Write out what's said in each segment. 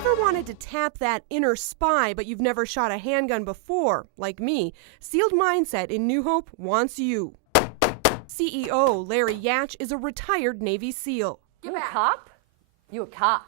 Ever wanted to tap that inner spy, but you've never shot a handgun before, like me? Sealed Mindset in New Hope wants you. CEO Larry Yatch is a retired Navy SEAL. You a cop? You a cop.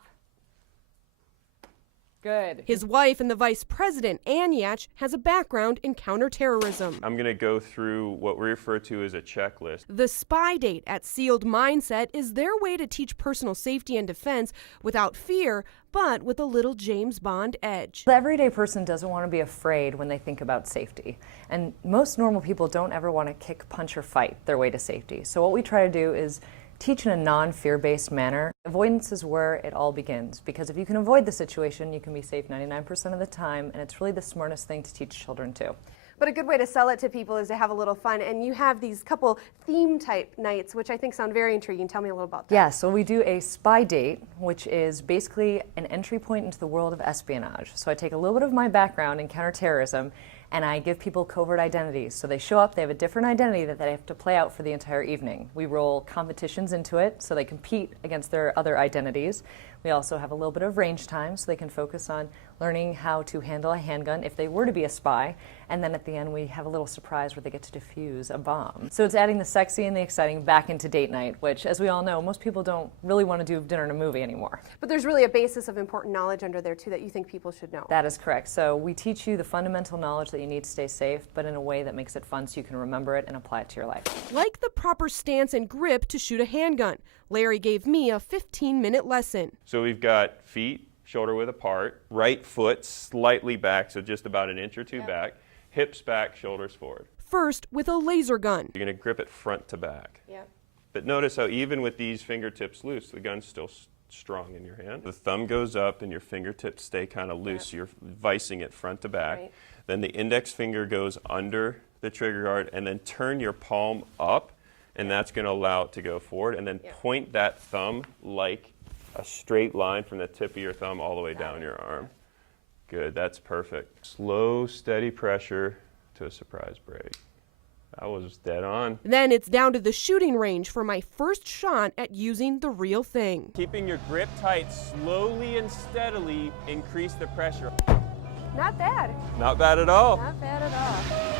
Good. His wife and the vice president, Ann Yatch, has a background in counterterrorism. I'm going to go through what we refer to as a checklist. The Spy Date at Sealed Mindset is their way to teach personal safety and defense without fear, but with a little James Bond edge. The everyday person doesn't want to be afraid when they think about safety. And most normal people don't ever want to kick, punch, or fight their way to safety. So what we try to do is teach in a non-fear-based manner. Avoidance is where it all begins, because if you can avoid the situation, you can be safe 99% of the time, and it's really the smartest thing to teach children too. But a good way to sell it to people is to have a little fun, and you have these couple theme type nights, which I think sound very intriguing. Tell me a little about that. Yeah, so we do a spy date, which is basically an entry point into the world of espionage. So I take a little bit of my background in counterterrorism, and I give people covert identities. So they show up, they have a different identity that they have to play out for the entire evening. We roll competitions into it, so they compete against their other identities. We also have a little bit of range time, so they can focus on learning how to handle a handgun if they were to be a spy. And then at the end, we have a little surprise where they get to defuse a bomb. So it's adding the sexy and the exciting back into date night, which, as we all know, most people don't really want to do dinner and a movie anymore. But there's really a basis of important knowledge under there, too, that you think people should know. That is correct. So we teach you the fundamental knowledge that you need to stay safe, but in a way that makes it fun so you can remember it and apply it to your life. Like the proper stance and grip to shoot a handgun, Larry gave me a 15-minute lesson. So we've got feet shoulder width apart, right foot slightly back, so just about an inch or two back, hips back, shoulders forward. First, with a laser gun. You're going to grip it front to back. Yep. But notice how even with these fingertips loose, the gun's still strong in your hand. The thumb goes up and your fingertips stay kind of loose. So you're vicing it front to back. Right. Then the index finger goes under the trigger guard, and then turn your palm up, and that's going to allow it to go forward. And then point that thumb like a straight line from the tip of your thumb all the way down your arm. Good, that's perfect. Slow, steady pressure to a surprise break. That was dead on. Then it's down to the shooting range for my first shot at using the real thing. Keeping your grip tight, slowly and steadily increase the pressure. Not bad. Not bad at all. Not bad at all.